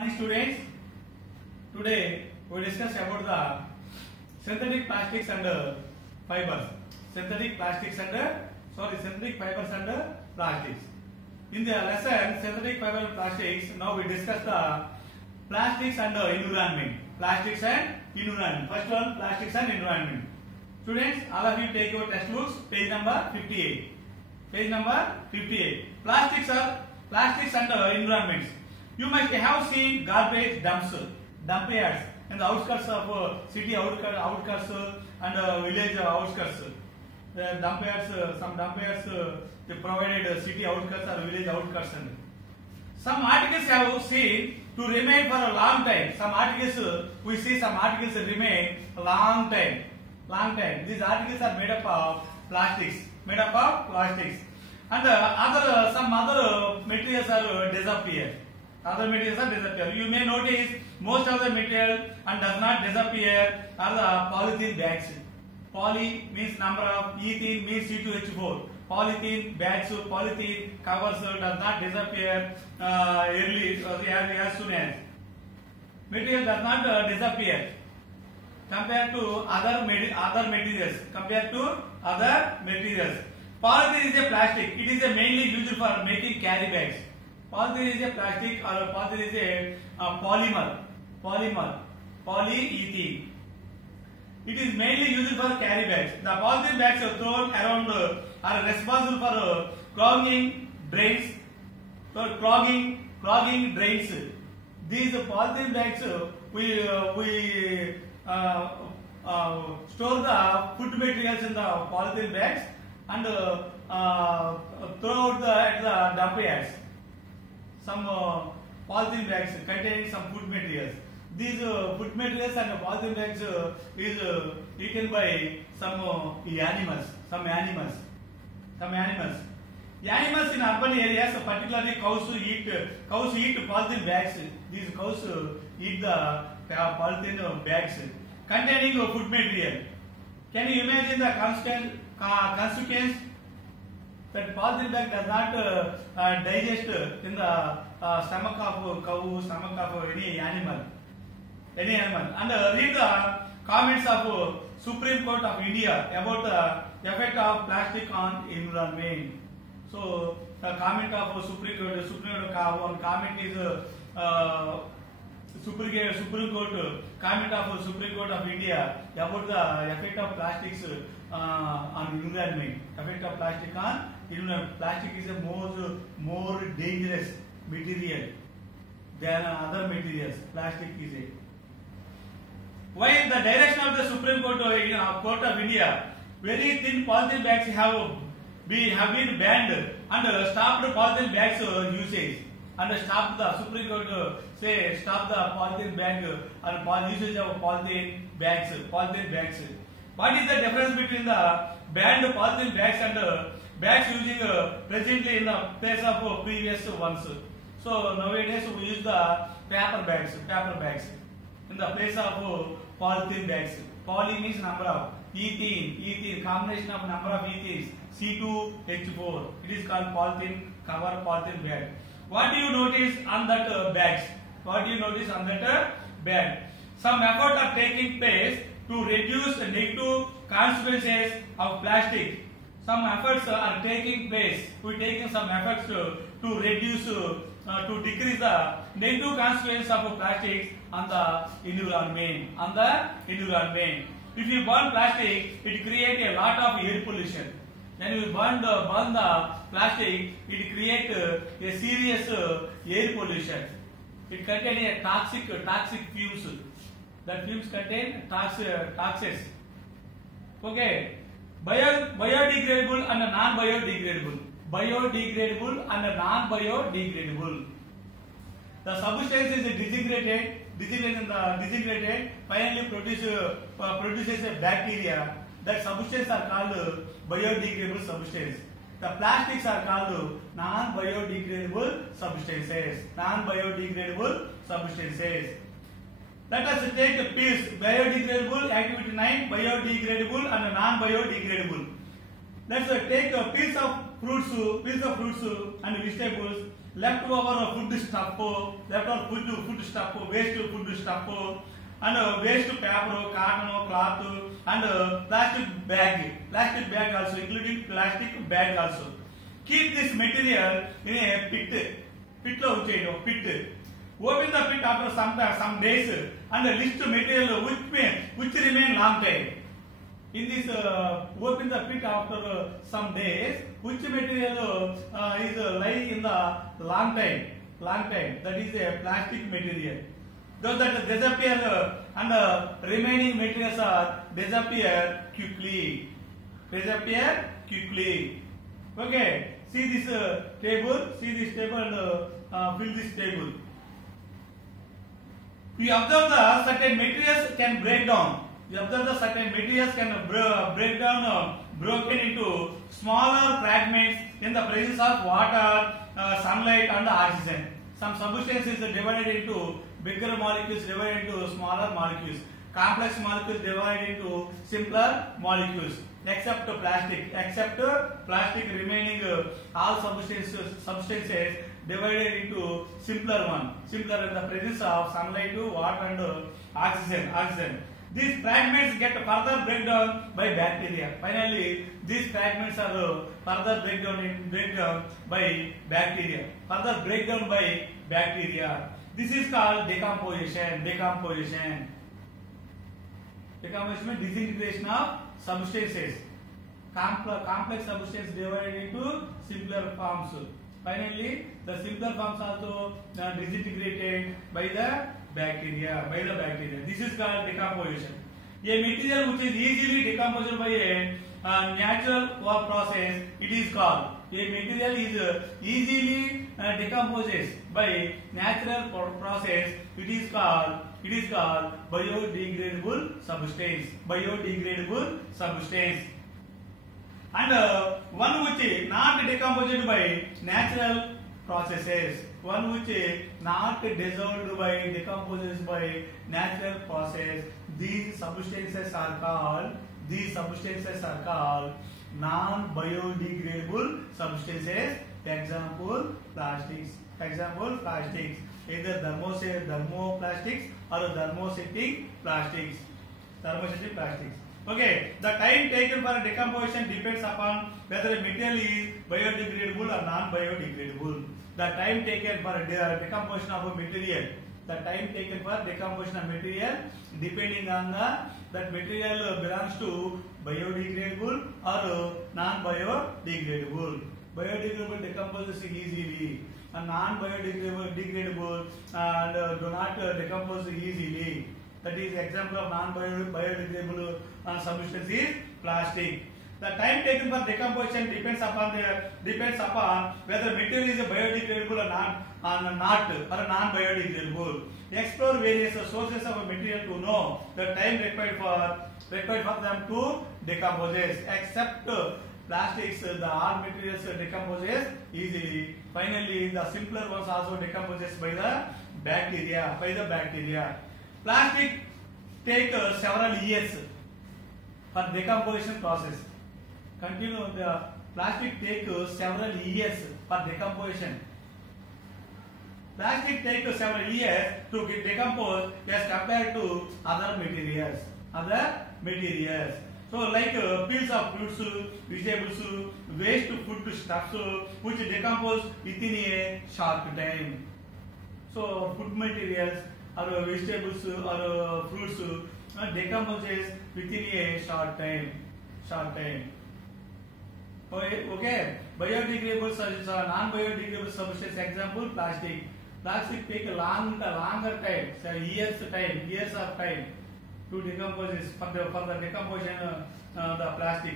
Morning students, today we discuss about the synthetic plastics and fibers. Synthetic fibers and plastics. In the lesson synthetic fiber and plastics, now we discuss the plastics and environment. Plastics and environment. First one, plastics and environment. Students, all of you take your textbooks, page number 58. Page number 58. Plastics and environments. You must have seen garbage dump yards in the outskirts of city outskirts and village outskirts. The dump yards, some dump yards, they provided city outskirts or village outskirts. Some articles have seen to remain for a long time. Some articles, we see some articles remain a long time. These articles are made up of plastics. And some other materials are disappear. You may notice most of the material and does not disappear are the polythene bags. Poly means number of, ethene means C2H4. Polythene bags, polythene covers does not disappear early as soon as. Material does not disappear compared to other materials. Polythene is a plastic. It is mainly used for making carry bags. Polythene is a plastic or polythene is a polymer, polyethylene. It is mainly used for carry bags. The polythene bags are thrown around are responsible for clogging drains. These polythene bags we store the food materials in the polythene bags and throw at the dump yards. Some polythene bags containing some food materials. These food materials and polythene bags is eaten by some animals. Animals in urban areas, particularly cows eat polythene bags. These cows eat the polythene bags containing food material. Can you imagine the consequence? That polythene bag does not digest in the stomach of cow, stomach of any animal. And read the comments of Supreme Court of India about the effect of plastic on environment. So the comment of Supreme Court, one comment is Supreme Court comment of Supreme Court of India about the effect of plastics on environment. Effect of plastic on environment. Plastic is a more dangerous material than other materials. Plastic is a. While the direction of the Supreme Court Court of India, very thin polythene bags have been banned and stopped polythene bags usage. And stop the Supreme Court stop the polythene bag and usage of polythene bags. What is the difference between the banned polythene bags and bags using presently in the place of previous ones? So nowadays we use the paper bags in the place of polythene bags. Poly means number of, ethene combination of number of ethenes, C2H4. It is called polythene cover, polythene bag. What do you notice on that bags? Some efforts are taking place to reduce the negative consequences of plastic. Some efforts are taking place. We are taking some efforts to reduce, to decrease the negative consequences of plastics on the environment. If you burn plastic, it creates a lot of air pollution. When you burn the plastic, it creates a serious air pollution. It contains toxic fumes. That fumes contain toxins. Okay. Biodegradable and non-biodegradable. The substance is disintegrated, finally produces a bacteria. That substances are called biodegradable substances. The plastics are called non-biodegradable substances. Let us take pills. Biodegradable, activity 9, biodegradable and non-biodegradable. Let's take peels of fruits and vegetables. leftover food stuff, food stuff, waste food stuff, and waste paper, cotton, cloth, and plastic bag also, including plastic bag also. Keep this material in a pit. Pit. Open the pit after some days and list material which remain long time. In this open the pit after some days, which material is lying in the long time. That is a plastic material. Those that disappear and remaining materials are disappear quickly. Okay. See this table. And fill this table. We observe the certain materials can break down. Broken into smaller fragments in the presence of water, sunlight, and oxygen. Some substances are divided into bigger molecules, divided into smaller molecules. Complex molecules divided into simpler molecules. Except plastic, remaining all substances divided into simpler one. Simpler in the presence of sunlight, water, and oxygen. These fragments get further breakdown by bacteria. Finally, these fragments are further breakdown by bacteria. This is called decomposition. Decomposition means disintegration of substances. Complex substances divided into simpler forms. Finally, the simpler forms also disintegrated by the bacteria. This is called decomposition. A material which is easily decomposed by a natural process, it is called. A material is easily decomposes by natural process, it is called biodegradable substance. And one which is not decomposed by natural processes, one which is not dissolved by decomposed by natural process, these substances are called non-biodegradable substances. Example plastics, either thermoplastics or thermostatic plastics. Okay, the time taken for decomposition depends upon whether a material is biodegradable or non-biodegradable. The time taken for decomposition of a material, depending on that material belongs to biodegradable or non-biodegradable. Biodegradable decomposes easily, and non-biodegradable and do not decompose easily. That is example of non-biodegradable substance is plastic. The time taken for decomposition depends upon whether material is biodegradable or not or non-biodegradable. Explore various sources of a material to know the time required for them to decompose. Except plastics, the all materials decomposes easily. Finally, the simpler ones also decomposes by the bacteria. Plastic take several years for decomposition process. Continue, the plastic take several years for decomposition. Plastic take several years to get decomposed as compared to other materials. So like peels of fruits, vegetables, waste food stuffs which decompose within a short time. So food materials or vegetables or fruits decomposes within a short time. Okay. Biodegradable substances or non-biodegradable substances. Example: plastic. Plastic take a longer time, so years of time to decompose for the decomposition the plastic.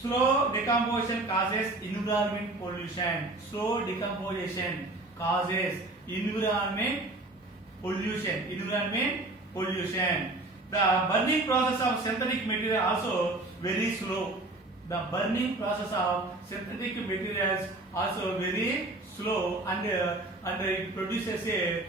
Slow decomposition causes environment pollution. Slow decomposition causes environment pollution. The burning process of synthetic material also very slow. The burning process of synthetic materials also very slow, and it produces a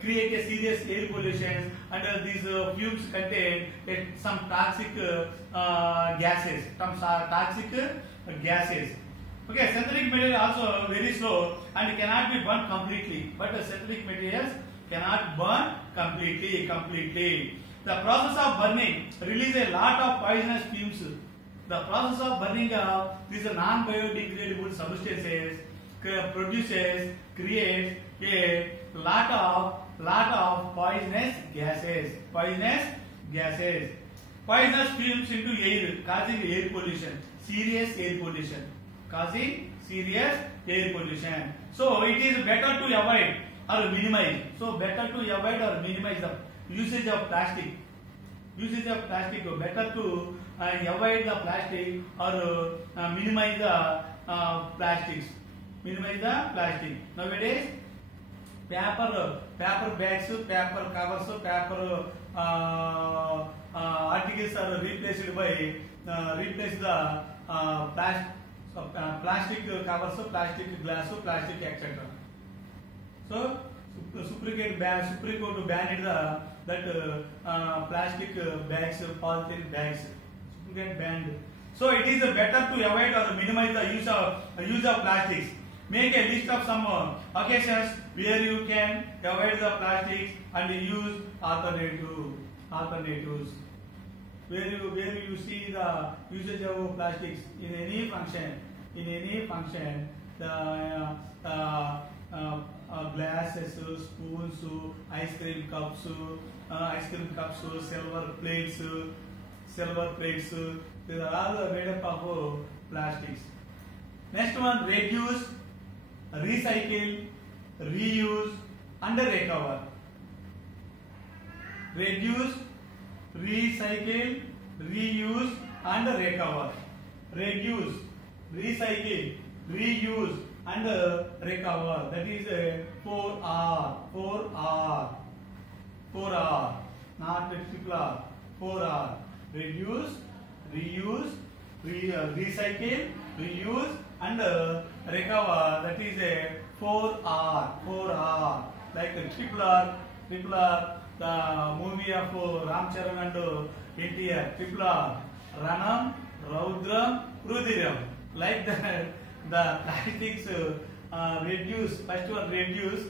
create a serious air pollution, and these fumes contain some toxic gases. Okay, synthetic material also very slow and cannot be burnt completely. But synthetic materials cannot burn completely. The process of burning releases a lot of poisonous fumes. The process of burning of these non-biodegradable substances creates a lot of poisonous gases. Poisonous fumes into air, causing air pollution, serious air pollution, So it is better to avoid or minimize. The usage of plastic. Better to avoid the plastic or minimize the plastics. Nowadays, paper bags, paper covers, paper articles are replaced by plastic covers, plastic glass, plastic etc. So Supreme Court to ban it that plastic bags, polythene bags. Supreme Court banned. So it is better to avoid or minimize the use of plastics. Make a list of some occasions where you can avoid the plastics and use alternatives. Where you see the usage of plastics in any function, the glasses, spoons, ice cream cups, silver plates. These are all made up of plastics. Next one, reduce, recycle, reuse, and recover. Reduce, recycle, reuse, and recover. Reduce, recycle, reuse, and recover. That is 4R. 4R. Not triple R. 4R. Reduce, reuse, recycle, reuse, and recover. That is a 4R. Like triple R, the movie of Ram Charan and NTR. Triple R. Ranam, Raudram, Rudiram. Like that, the plastics reduce. First one reduce.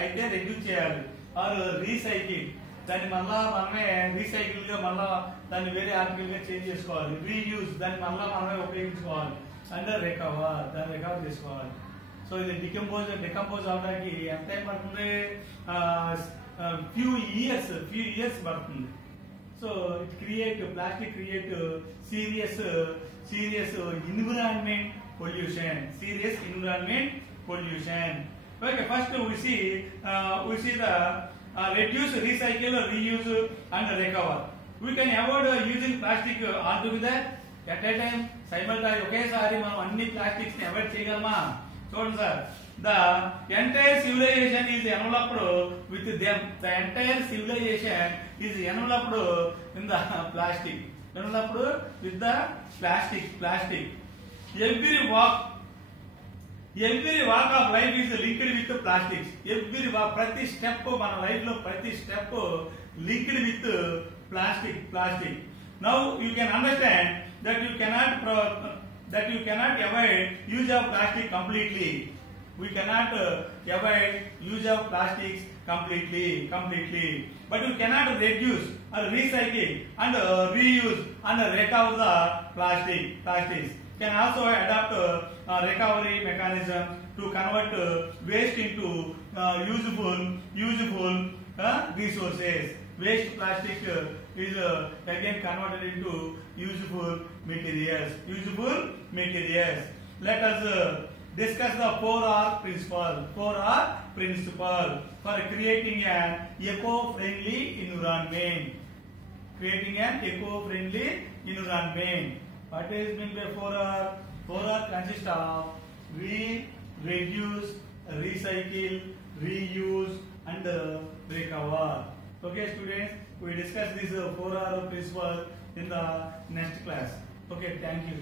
అయితే reduce చేయాలి are recycle దాన్ని మళ్ళా మనమే recycle గా మళ్ళా దాన్ని వేరే article గా చేంజ్ చేసుకోవాలి. రీయూజ్ దాన్ని మళ్ళా మనమే ఉపయోగించుకోవాలి. అండ్ దాన్ని రికవర్ చేసుకోవాలి. సో ఇది డికంపోజ్ అవడానికి ఎంత టైం పడుతుంది? ఫ్యూ ఇయర్స్ పడుతుంది. So plastic create serious environment pollution. Okay, first we see the reduce, recycle, reuse, and recover. We can avoid using plastic altogether at a time. Simultaneously, ఒకేసారి మనం అన్ని plastics ని avoid చేయగలమా? చూడండి sir, the entire civilization is enveloped with them. The entire civilization is enveloped in the plastic. Enveloped with the plastic. Every walk of life is linked with plastics. Every walk, ప్రతి step మన life లో ప్రతి step linked with plastic. Now you can understand that you cannot avoid use of plastic completely. We cannot avoid use of plastics completely. But we cannot reduce or recycle and reuse and recover the plastics. Can also adopt recovery mechanism to convert waste into useful resources. Waste plastic is again converted into useful materials. Let us discuss the 4R principle. 4R principle for creating an eco-friendly environment. What is meant by 4R? 4R consists of reduce, recycle, reuse, and recover. Okay, students, we discuss this 4R principle in the next class. Okay, thank you.